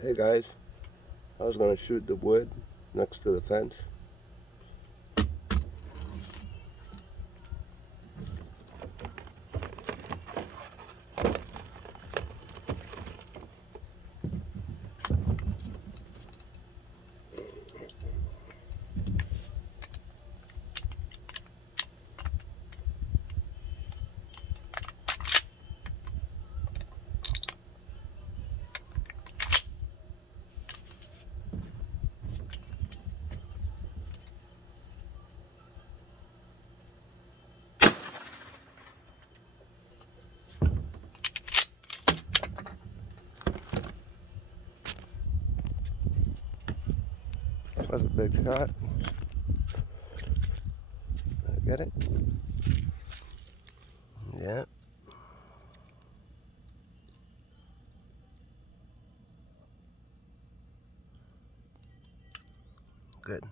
Hey guys, I was gonna shoot the wood next to the fence. That was a big shot. Get it? Yeah. Good.